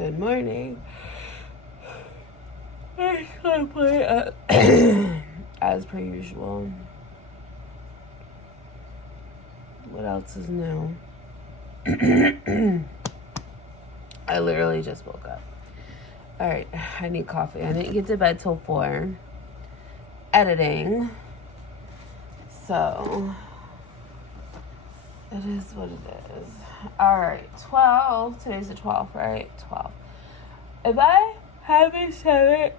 Good morning. I slept late as per usual. What else is new? I literally just woke up. Alright, I need coffee. I didn't get to bed till 4. Editing. So, it is what it is. Alright, 12. Today's the 12th, right? 12. If I haven't said it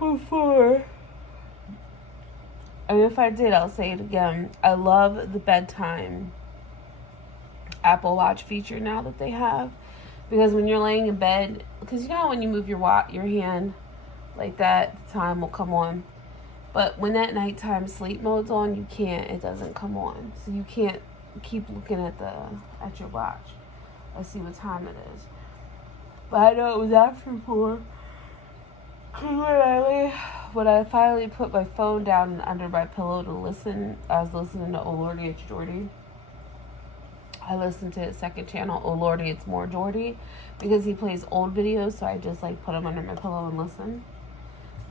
before, and if I did, I'll say it again. I love the bedtime Apple Watch feature now that they have. Because when you're laying in bed, because you know when you move your hand like that, the time will come on. But when that nighttime sleep mode's on, it doesn't come on. So you can't keep looking at your watch. I see what time it is. But I know it was after 4. When I finally put my phone down under my pillow to listen, I was listening to Oh Lordy, It's Jordy. I listened to his second channel, Oh Lordy, It's More Jordy, because he plays old videos, so I just put them under my pillow and listen.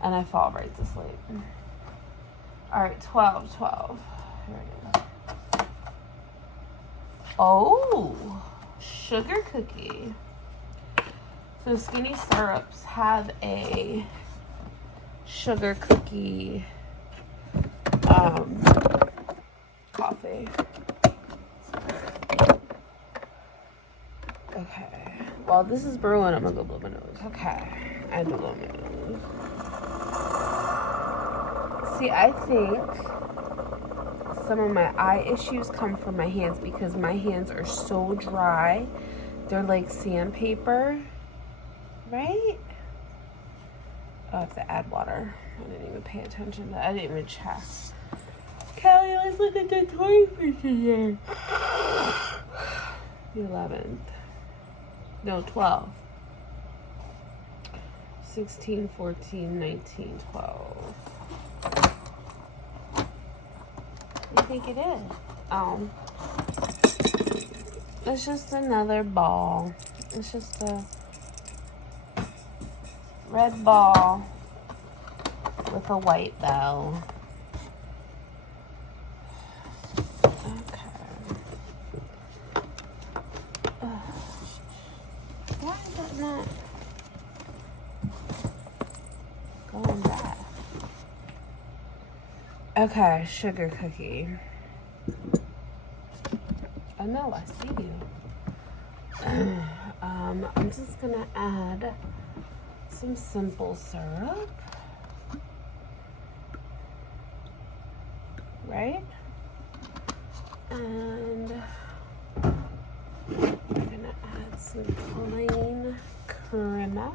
And I fall right to sleep. Alright, 12. Here it is. Oh, sugar cookie. So Skinny Syrups have a sugar cookie coffee. Okay. While this is brewing, I'm gonna go blow my nose. Okay. I had to blow my nose. See, I think some of my eye issues come from my hands because my hands are so dry. They're like sandpaper. Right? Oh, I have to add water. I didn't even pay attention to that. I didn't even check. Callie, let's look at the toy for today. The 11th. No, 12. 16, 14, 19, 12. What do you think it is? Oh. It's just another ball. It's just a red ball with a white bow. Okay. Why is it not going back? Okay, sugar cookie. Oh no, I see you. I'm just gonna add some simple syrup, right? And I'm gonna add some plain crema.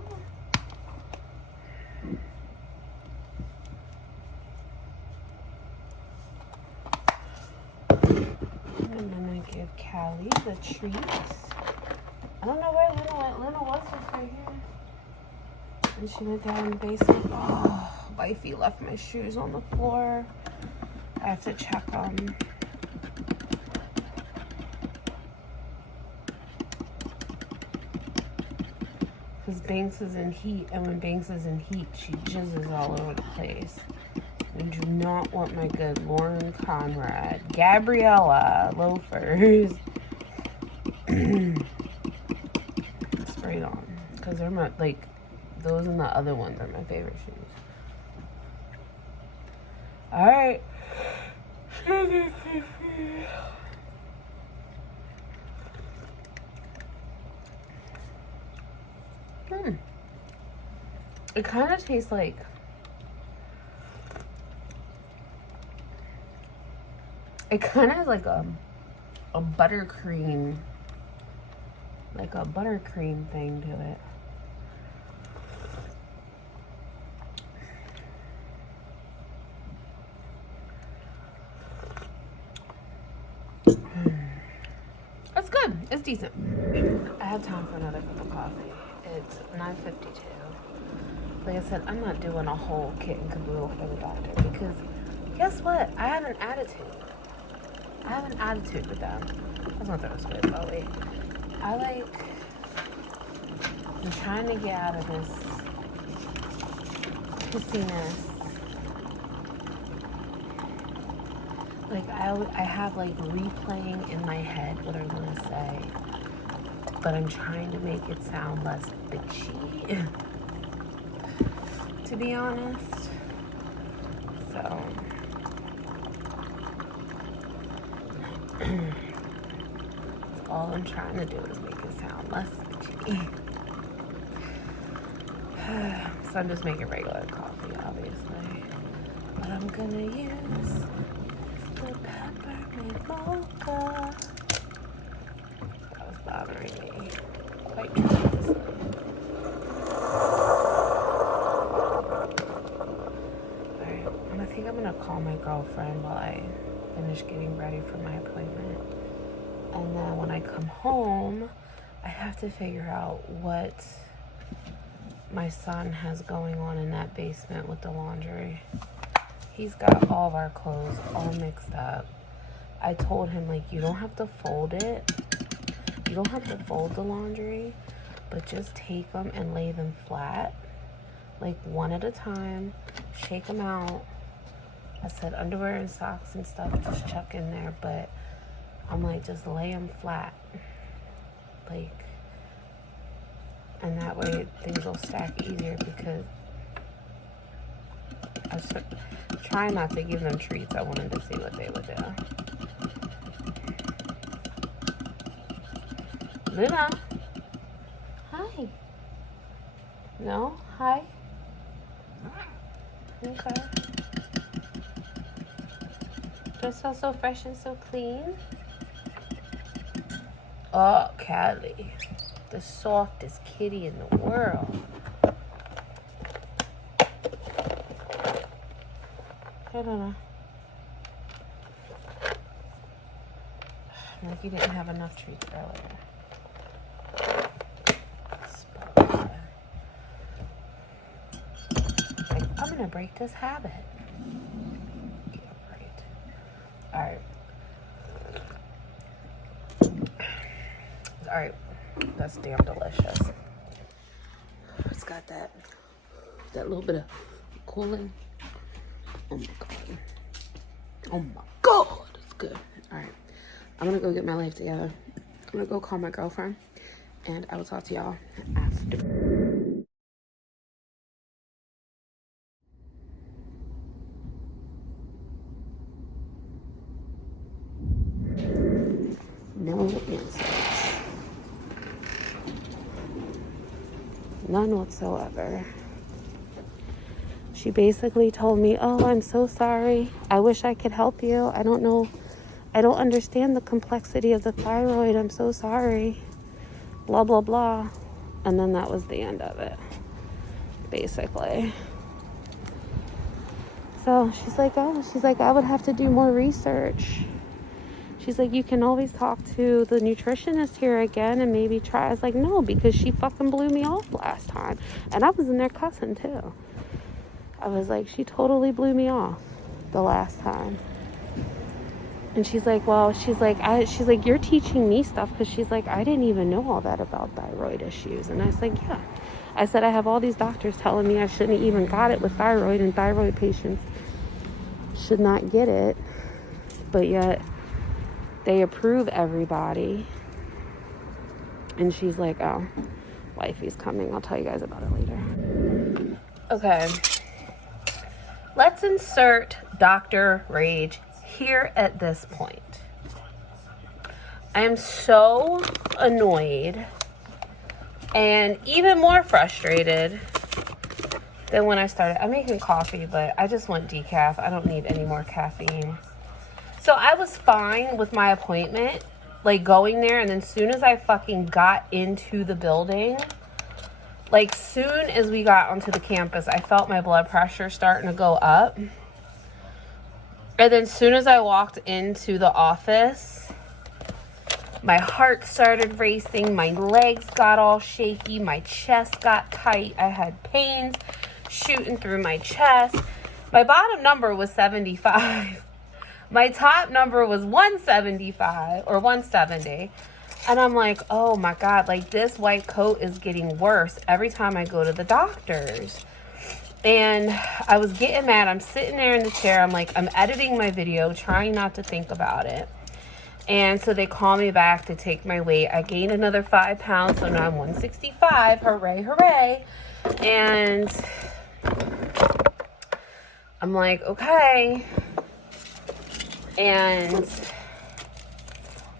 I'm gonna give Callie the treats. I don't know where Luna went. Luna was just right here. And she went down in the basement. Oh, wifey left my shoes on the floor. I have to check them. Because Banks is in heat, and when Banks is in heat, she jizzes all over the place. I do not want my good Lauren Conrad, Gabriella loafers sprayed on. Because they're my, those and the other ones are my favorite shoes. Alright. It kind of tastes like like a buttercream, like a buttercream thing to it. It's good. It's decent. I have time for another cup of coffee. It's 9:52. Like I said, I'm not doing a whole kit and caboodle for the doctor because guess what? I have an attitude. with them. I was gonna throw this away, but wait. I like I'm trying to get out of this pissiness. Like, I have, like, replaying in my head what I'm going to say. But I'm trying to make it sound less bitchy. To be honest. So. All I'm trying to do is make it sound less bitchy. So I'm just making regular coffee, obviously. But I'm gonna use the peppermint mocha. That was bothering me quite tremendously. Alright, I think I'm gonna call my girlfriend while I finish getting ready for my appointment. And then when I come home, I have to figure out what my son has going on in that basement with the laundry. He's got all of our clothes all mixed up. I told him, like, you don't have to fold it. You don't have to fold the laundry, but just take them and lay them flat, like one at a time. Shake them out. I said underwear and socks and stuff, just chuck in there, but I'm like, just lay them flat. Like, and that way things will stack easier because I was trying not to give them treats. I wanted to see what they would do. Luna. Hi. No? Hi? Okay. Just feel so fresh and so clean. Oh, Callie. The softest kitty in the world. I don't know. Like you didn't have enough treats earlier. Like, I'm gonna break this habit. Right. Alright. That's damn delicious. It's got that little bit of cooling. Oh my god. Oh my god. It's good. Alright. I'm gonna go get my life together. I'm gonna go call my girlfriend. And I will talk to y'all after. No answers. None whatsoever. She basically told me, oh, I'm so sorry. I wish I could help you. I don't know. I don't understand the complexity of the thyroid. I'm so sorry. Blah, blah, blah. And then that was the end of it, basically. So she's like, I would have to do more research. She's like, you can always talk to the nutritionist here again and maybe try. I was like, no, because she fucking blew me off last time. And I was in there cussing too. I was like, she totally blew me off the last time. And she's like, well, she's like, you're teaching me stuff, because she's like, I didn't even know all that about thyroid issues. And I was like, yeah. I said, I have all these doctors telling me I shouldn't even got it with thyroid, and thyroid patients should not get it. But yet they approve everybody. And she's like, oh, wifey's coming. I'll tell you guys about it later. Okay. Let's insert Dr. Rage here at this point. I am so annoyed and even more frustrated than when I started. I'm making coffee, but I just want decaf. I don't need any more caffeine. So I was fine with my appointment, like going there, and then soon as I fucking got into the building, like soon as we got onto the campus, I felt my blood pressure starting to go up. And then soon as I walked into the office, my heart started racing, my legs got all shaky, my chest got tight, I had pains shooting through my chest. My bottom number was 75. My top number was 175 or 170. And I'm like, oh my God, like this white coat is getting worse every time I go to the doctor's. And I was getting mad. I'm sitting there in the chair. I'm like, I'm editing my video, trying not to think about it. And so they call me back to take my weight. I gained another 5 pounds, so now I'm 165. Hooray, hooray. And I'm like, okay. And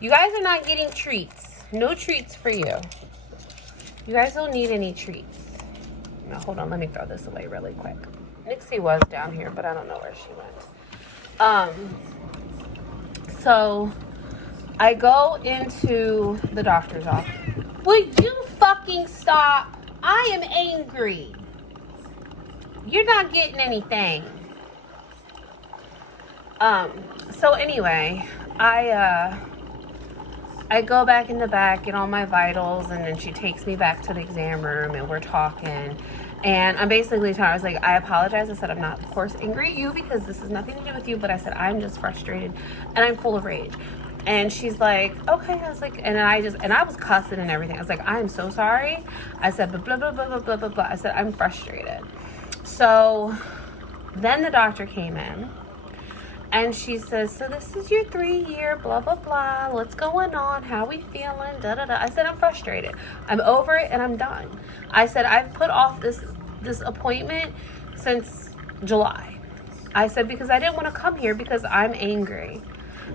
you guys are not getting treats. No treats for you. You guys don't need any treats. No, hold on. Let me throw this away really quick. Nixie was down here, but I don't know where she went. So I go into the doctor's office. Would you fucking stop? I am angry. You're not getting anything. So anyway, I go back in the back, get all my vitals, and then she takes me back to the exam room, and we're talking. And I'm basically telling her, I was like, I apologize. I said, I'm not, of course, angry at you because this has nothing to do with you. But I said, I'm just frustrated and I'm full of rage. And she's like, okay. I was like, and I was cussing and everything. I was like, I am so sorry. I said, blah, blah, blah, blah, blah, blah, blah. I said, I'm frustrated. So then the doctor came in. And she says, so this is your 3-year, blah, blah, blah. What's going on? How we feeling? Da, da, da. I said, I'm frustrated. I'm over it and I'm done. I said, I've put off this appointment since July. I said, because I didn't want to come here because I'm angry.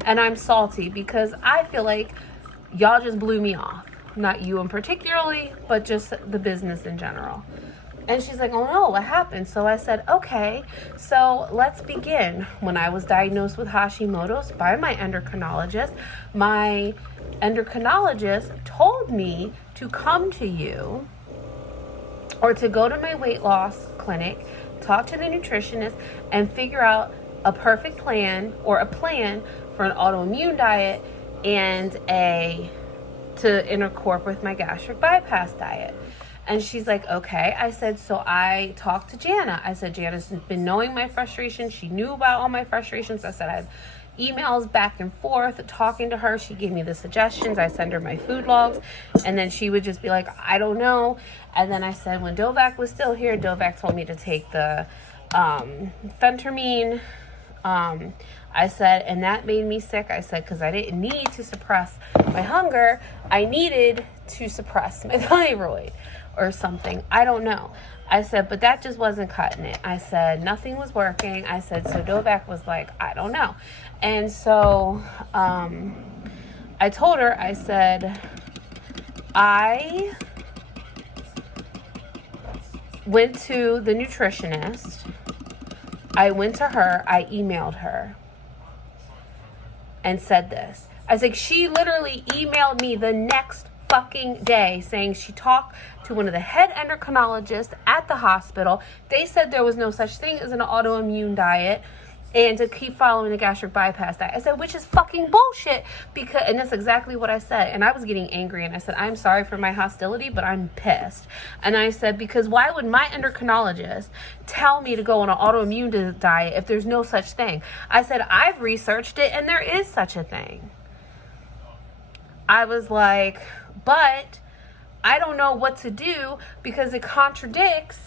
And I'm salty because I feel like y'all just blew me off. Not you in particularly, but just the business in general. And she's like, oh no, what happened? So I said, okay, so let's begin. When I was diagnosed with Hashimoto's by my endocrinologist told me to come to you or to go to my weight loss clinic, talk to the nutritionist, and figure out a perfect plan or a plan for an autoimmune diet and to incorporate with my gastric bypass diet. And she's like, okay. I said, so I talked to Jana. I said, Jana's been knowing my frustration. She knew about all my frustrations. I said, I have emails back and forth talking to her. She gave me the suggestions. I send her my food logs. And then she would just be like, I don't know. And then I said, when Dovac was still here, Dovac told me to take the phentermine. I said, and that made me sick. I said, because I didn't need to suppress my hunger. I needed to suppress my thyroid or something. I don't know. I said, but that just wasn't cutting it. I said, nothing was working. I said, so Dovac was like, I don't know. And so I told her, I said, I went to the nutritionist. I went to her. I emailed her and said this. I was like, she literally emailed me the next fucking day saying she talked to one of the head endocrinologists at the hospital. They said there was no such thing as an autoimmune diet and to keep following the gastric bypass diet. I said, which is fucking bullshit, because, and that's exactly what I said. And I was getting angry and I said, I'm sorry for my hostility, but I'm pissed. And I said, because why would my endocrinologist tell me to go on an autoimmune diet if there's no such thing? I said, I've researched it and there is such a thing. I was like, but I don't know what to do because it contradicts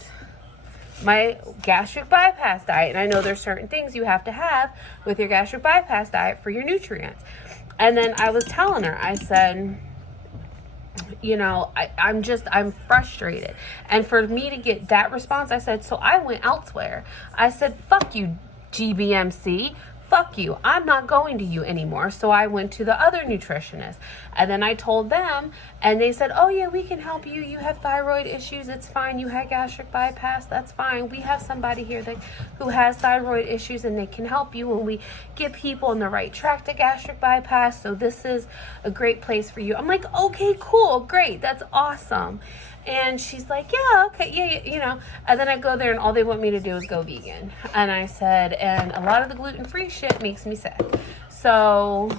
my gastric bypass diet. And I know there's certain things you have to have with your gastric bypass diet for your nutrients. And then I was telling her, I said, you know, I'm frustrated. And for me to get that response, I said, so I went elsewhere. I said, fuck you, GBMC. Fuck you. I'm not going to you anymore. So I went to the other nutritionist. And then I told them, and they said, oh yeah, we can help you. You have thyroid issues. It's fine. You had gastric bypass. That's fine. We have somebody here who has thyroid issues and they can help you when we get people on the right track to gastric bypass. So this is a great place for you. I'm like, okay, cool. Great. That's awesome. And she's like, yeah, okay, yeah, you know. And then I go there and all they want me to do is go vegan. And I said, and a lot of the gluten-free shit makes me sick. So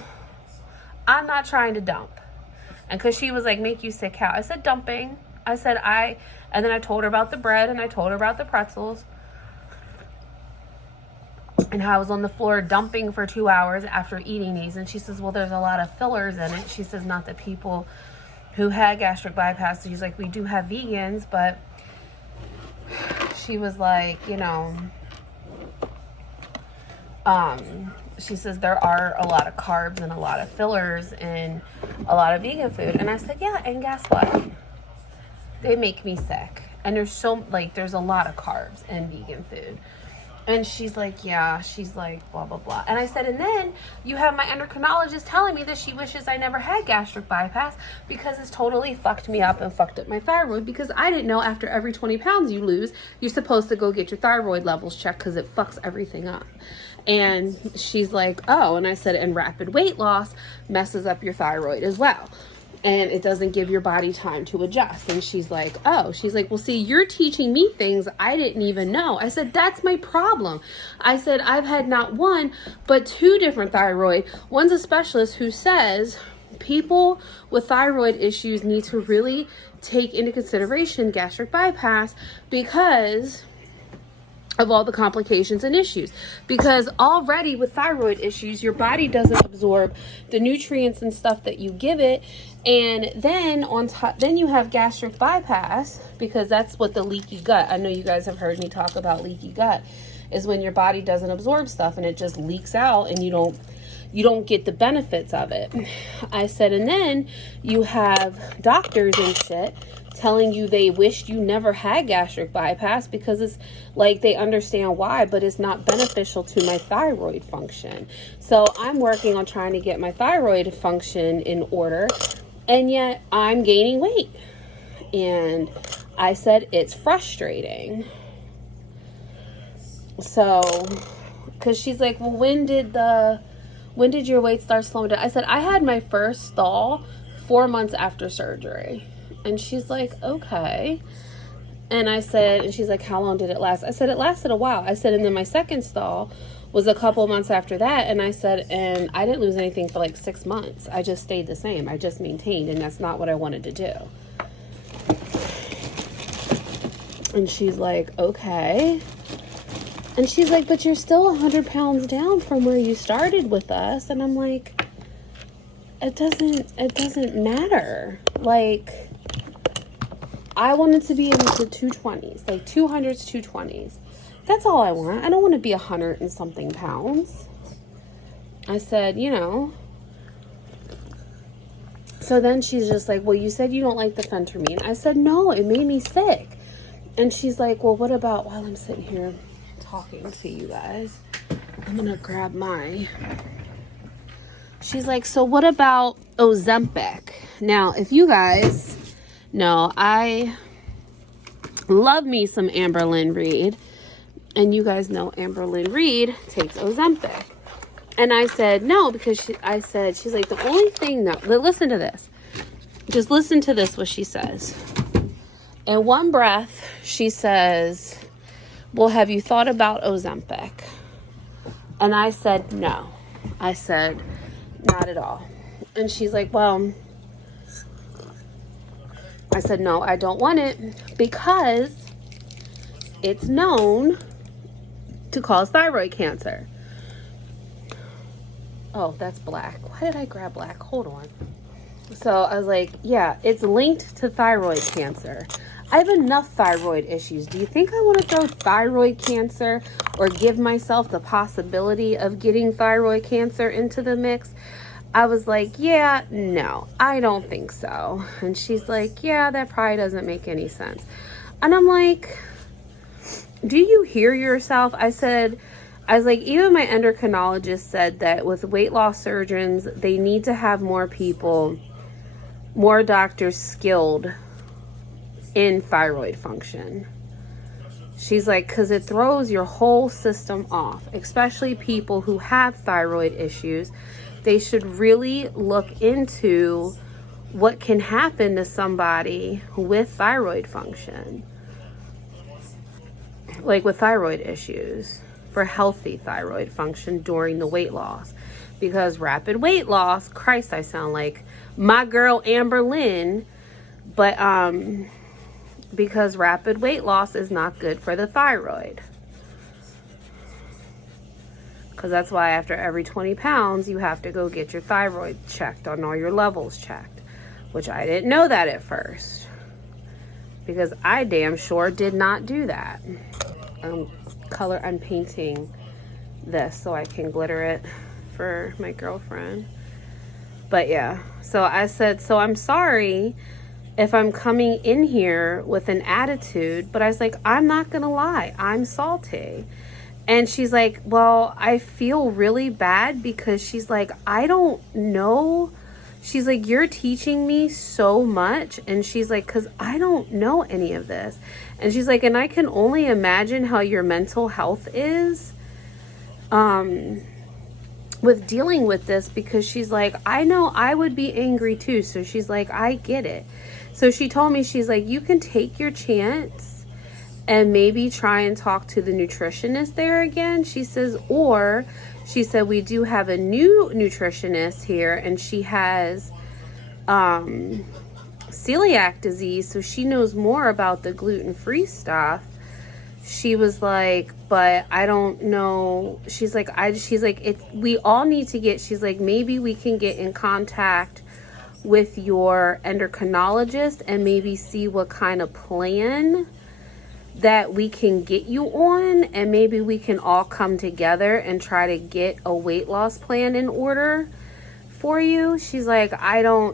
I'm not trying to dump. And because she was like, make you sick how? I said, dumping. I said, and then I told her about the bread and I told her about the pretzels. And I was on the floor dumping for 2 hours after eating these. And she says, well, there's a lot of fillers in it. She says, not that people who had gastric bypass, she's like, we do have vegans, but she was like, you know, she says there are a lot of carbs and a lot of fillers and a lot of vegan food. And I said, yeah, and guess what? They make me sick. And there's a lot of carbs in vegan food. And she's like, yeah, she's like, blah, blah, blah. And I said, and then you have my endocrinologist telling me that she wishes I never had gastric bypass because it's totally fucked me up and fucked up my thyroid, because I didn't know after every 20 pounds you lose, you're supposed to go get your thyroid levels checked because it fucks everything up. And she's like, oh, and I said, and rapid weight loss messes up your thyroid as well. And it doesn't give your body time to adjust. And she's like, oh, she's like, well, see, you're teaching me things I didn't even know. I said, that's my problem. I said, I've had not one, but 2 different thyroid. One's a specialist who says people with thyroid issues need to really take into consideration gastric bypass because of all the complications and issues, because already with thyroid issues, your body doesn't absorb the nutrients and stuff that you give it. And then on top, then you have gastric bypass, because that's what the leaky gut, I know you guys have heard me talk about leaky gut, is when your body doesn't absorb stuff and it just leaks out and you don't get the benefits of it. I said, and then you have doctors and shit telling you they wished you never had gastric bypass because it's like they understand why, but it's not beneficial to my thyroid function. So I'm working on trying to get my thyroid function in order, and yet I'm gaining weight. And I said, it's frustrating. So, because she's like, well, when did your weight start slowing down? I said, I had my first stall 4 months after surgery. And she's like, okay. And I said, and she's like, how long did it last? I said, it lasted a while. I said, and then my second stall was a couple months after that. And I said, and I didn't lose anything for like 6 months. I just stayed the same. I just maintained, and that's not what I wanted to do. And she's like, okay. And she's like, but you're still 100 pounds down from where you started with us. And I'm like, it doesn't matter. Like, I wanted to be in the 220s, like 200s, 220s. That's all I want. I don't want to be 100 and something pounds. I said, you know. So then she's just like, well, you said you don't like the phentermine. I said, no, it made me sick. And she's like, well, what about, while I'm sitting here talking to you guys, I'm going to grab my, she's like, so what about Ozempic? Now, if you guys know, I love me some Amberlynn Reed, and you guys know Amberlynn Reed takes Ozempic. And I said, no, because she's like, the only thing that, listen to this. Just listen to this, what she says. In one breath, she says, well, have you thought about Ozempic? And I said, no. I said, not at all. And she's like, well, I said, no, I don't want it because it's known to cause thyroid cancer. Oh, that's black. Why did I grab black? Hold on. So I was like, yeah, it's linked to thyroid cancer. I have enough thyroid issues. Do you think I want to throw thyroid cancer or give myself the possibility of getting thyroid cancer into the mix? I was like, yeah, no, I don't think so. And she's like, yeah, that probably doesn't make any sense. And I'm like, do you hear yourself? I was like, even my endocrinologist said that with weight loss surgeons, they need to have more people, more doctors skilled in thyroid function. She's like, because it throws your whole system off, especially people who have thyroid issues. They should really look into what can happen to somebody with thyroid function, like with thyroid issues, for healthy thyroid function during the weight loss. Because rapid weight loss, Christ, I sound like my girl Amberlynn, but because rapid weight loss is not good for the thyroid. Because that's why after every 20 pounds, you have to go get your thyroid checked on all your levels checked. Which I didn't know that at first. Because I damn sure did not do that. I'm painting this so I can glitter it for my girlfriend. But yeah, so I said, so I'm sorry if I'm coming in here with an attitude, but I was like, I'm not gonna lie, I'm salty. And she's like, well, I feel really bad because she's like, I don't know. She's like, you're teaching me so much. And she's like, because I don't know any of this. And she's like, and I can only imagine how your mental health is with dealing with this, because she's like, I know I would be angry too. So she's like, I get it. So she told me, she's like, you can take your chance and maybe try and talk to the nutritionist there again. She says, or she said, we do have a new nutritionist here and she has celiac disease, so she knows more about the gluten-free stuff. She was like, but I don't know. She's like, we all need to get, she's like, maybe we can get in contact with your endocrinologist and maybe see what kind of plan that we can get you on, and maybe we can all come together and try to get a weight loss plan in order for you. She's like,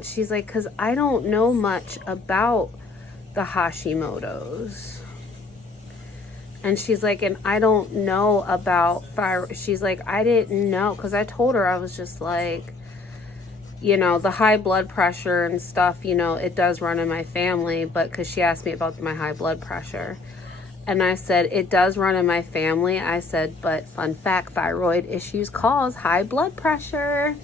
she's like, because I don't know much about the Hashimoto's. And she's like, and I don't know about thyroid. She's like, I didn't know, because I told her, I was just like, you know, the high blood pressure and stuff, you know, it does run in my family, but because she asked me about my high blood pressure. And I said, it does run in my family. I said, but fun fact, thyroid issues cause high blood pressure.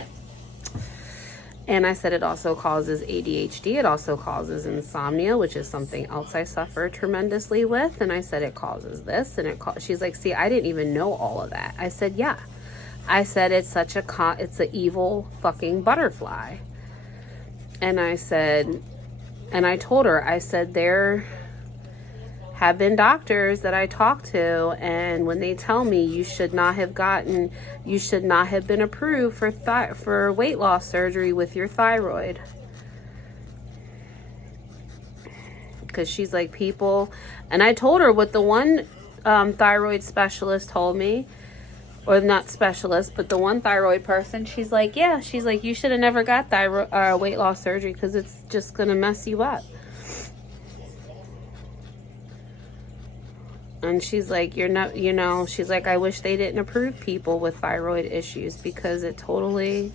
And I said, it also causes ADHD. It also causes insomnia, which is something else I suffer tremendously with. And I said, it causes this. And she's like, see, I didn't even know all of that. I said, yeah. I said, it's it's an evil fucking butterfly. And I said, and I told her, I said, there have been doctors that I talked to, and when they tell me you should not have been approved for weight loss surgery with your thyroid. Because she's like, people, and I told her what the one thyroid specialist told me, or not specialist, but the one thyroid person. She's like, yeah, she's like, you should have never got thyroid weight loss surgery because it's just gonna mess you up. And she's like, you're not, you know, she's like, I wish they didn't approve people with thyroid issues because it totally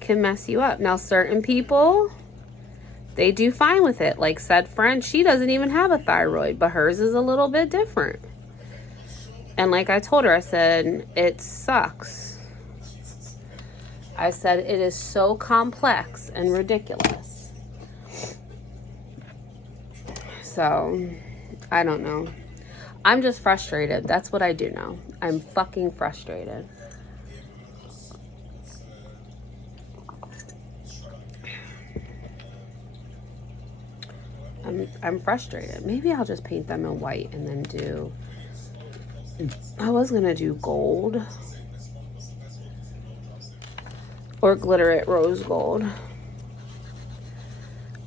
can mess you up. Now, certain people, they do fine with it. Like said friend, she doesn't even have a thyroid, but hers is a little bit different. And like I told her, I said, it sucks. I said, it is so complex and ridiculous. So, I don't know. I'm just frustrated. That's what I do know. I'm fucking frustrated. I'm frustrated. Maybe I'll just paint them in white and then do... I was gonna do gold. Or glitter it rose gold.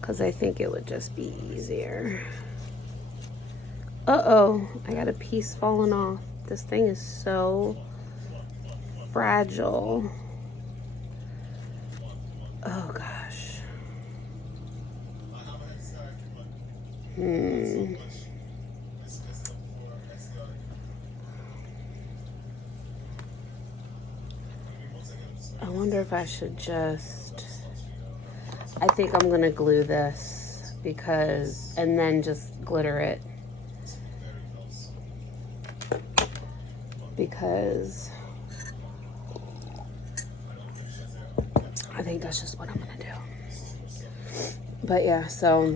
Because I think it would just be easier. Uh-oh, I got a piece falling off. This thing is so fragile. Oh, gosh. I wonder if I should just... I think I'm going to glue this because... and then just glitter it. Because I think that's just what I'm gonna do. But yeah, so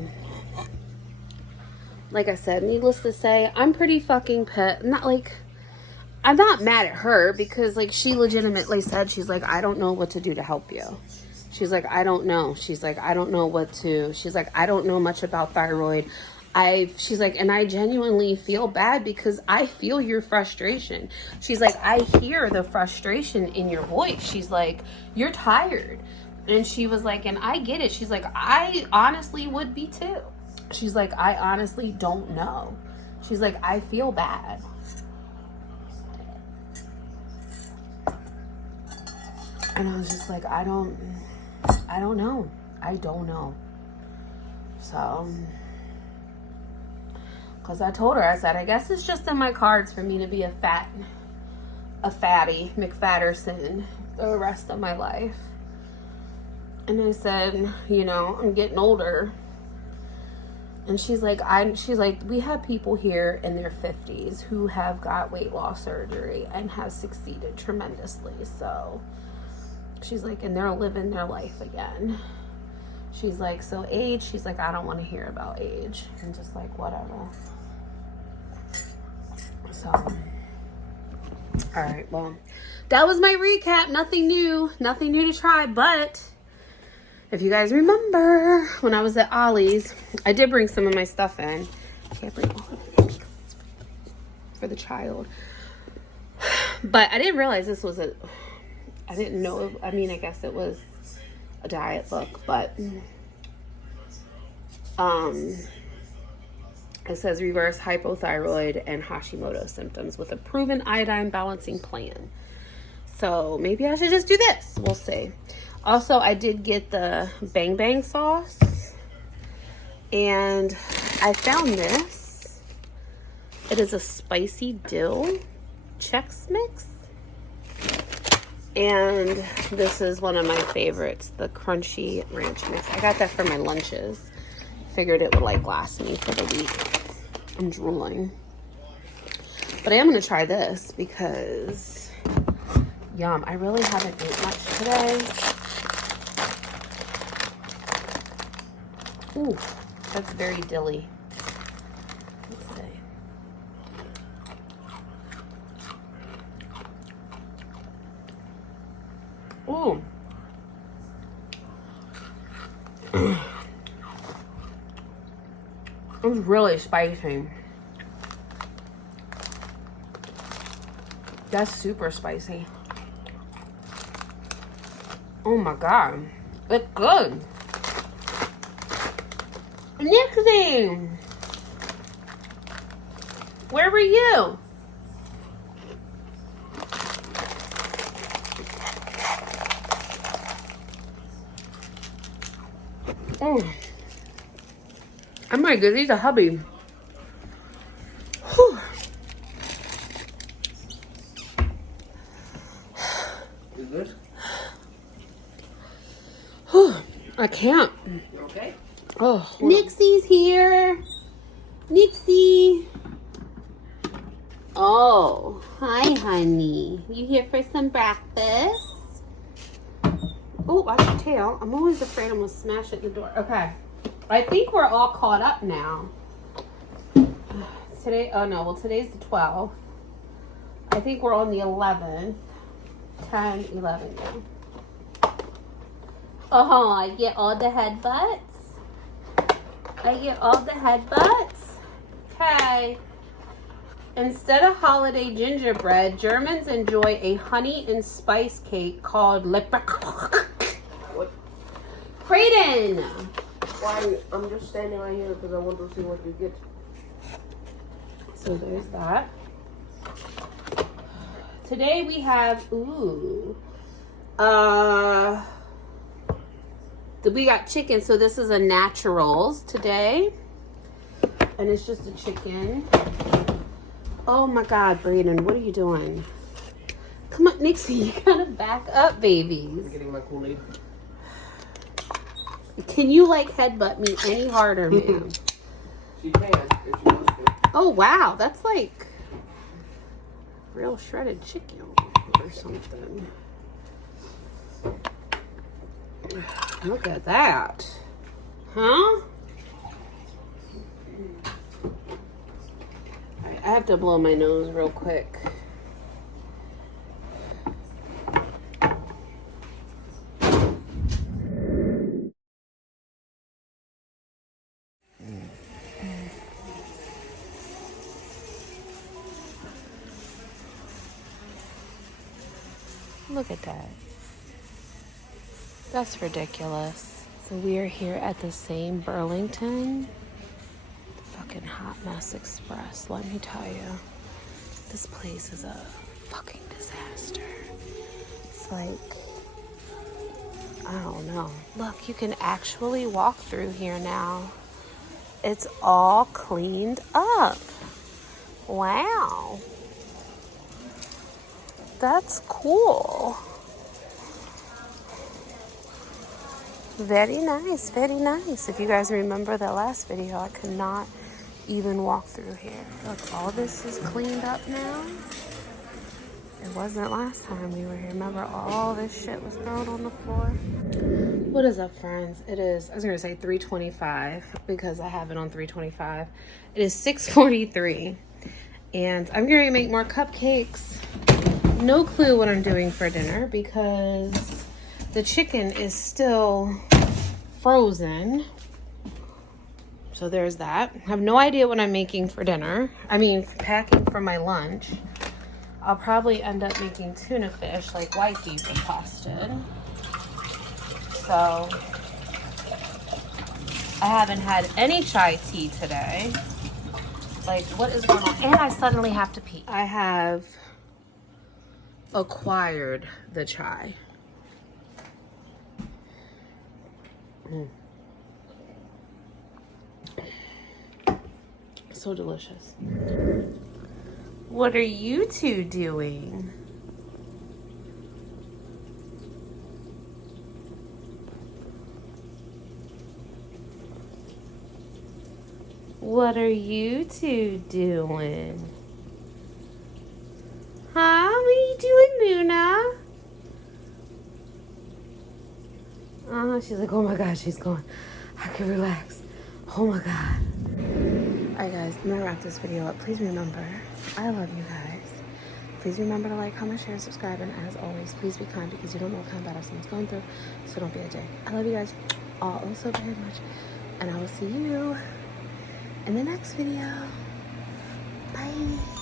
like I said, needless to say, I'm pretty fucking pissed. Not like, I'm not mad at her because like she legitimately said, she's like, I don't know what to do to help you. She's like, I don't know. She's like, I don't know what to, she's like, I don't know much about thyroid. she's like, and I genuinely feel bad because I feel your frustration. She's like, I hear the frustration in your voice. She's like, you're tired. And she was like, and I get it. She's like, I honestly would be too. She's like, I honestly don't know. She's like, I feel bad. And I was just like, I don't know. I don't know. So, because I told her, I said, I guess it's just in my cards for me to be a fatty, McFatterson, the rest of my life. And I said, you know, I'm getting older. And she's like, we have people here in their 50s who have got weight loss surgery and have succeeded tremendously. So she's like, and they're living their life again. She's like, so age, she's like, I don't want to hear about age. And just like, whatever. So, all right, well, that was my recap. Nothing new to try. But if you guys remember, when I was at Ollie's, I did bring some of my stuff in. I can't bring all of it for the child. But I didn't realize this was I didn't know, I mean, I guess it was a diet book, but it says reverse hypothyroid and Hashimoto symptoms with a proven iodine balancing plan. So maybe I should just do this. We'll see. Also, I did get the Bang Bang sauce, and I found this. It is a spicy dill Chex Mix. And this is one of my favorites, the crunchy ranch mix. I got that for my lunches. Figured it would like last me for the week. I'm drooling. But I am going to try this because, yum, I really haven't ate much today. Ooh, that's very dilly. Let's see. Ooh. It's really spicy. That's super spicy. Oh my god. It's good. Nixie! Where were you? Oh, I might give these a hubby. Whew. You good? Whew. I can't. You okay? Oh, Nixie's here. Nixie. Oh, hi, honey. You here for some breakfast? Oh, watch your tail. I'm always afraid I'm going to smash it in the door. Okay. I think we're all caught up now. Today, oh no, well today's the 12th. I think we're on the 11th. 10, 11 now. Oh, I get all the headbutts. I get all the headbutts. Okay. Instead of holiday gingerbread, Germans enjoy a honey and spice cake called Leprechaun. What? Creighton. Why? I'm just standing right here because I want to see what you get. So there's that. Today we have, we got chicken. So this is a naturals today. And it's just a chicken. Oh my God, Brayden, what are you doing? Come on, Nixie, you gotta back up, babies. I'm getting my Kool-Aid. Can you like headbutt me any harder, ma'am? She can if she wants to. Oh wow, that's like real shredded chicken or something. Look at that. Huh? I have to blow my nose real quick. Look at that. That's ridiculous. So we are here at the same Burlington. The fucking Hot Mess Express. Let me tell you, this place is a fucking disaster. It's like, I don't know. Look, you can actually walk through here now. It's all cleaned up. Wow. That's cool. Very nice, very nice. If you guys remember that last video, I could not even walk through here. Look, all this is cleaned up now. It wasn't last time we were here. Remember, all this shit was thrown on the floor? What is up, friends? It is, I was gonna say 3:25 because I have it on 3:25. It is 6:43 and I'm going to make more cupcakes. No clue what I'm doing for dinner because the chicken is still frozen. So there's that. I have no idea what I'm making for dinner. I mean, packing for my lunch. I'll probably end up making tuna fish like wifey requested. So I haven't had any chai tea today. Like, what is going on? And I suddenly have to pee. I have acquired the chai. So delicious. What are you two doing? What are you two doing? Huh? What are you doing, Muna? She's like, oh my God, she's going. I can relax. Oh my God. Alright guys, I'm gonna wrap this video up. Please remember, I love you guys. Please remember to like, comment, share, subscribe, and as always, please be kind because you don't know what kind of battle someone's going through, so don't be a dick. I love you guys all so very much, and I will see you in the next video. Bye.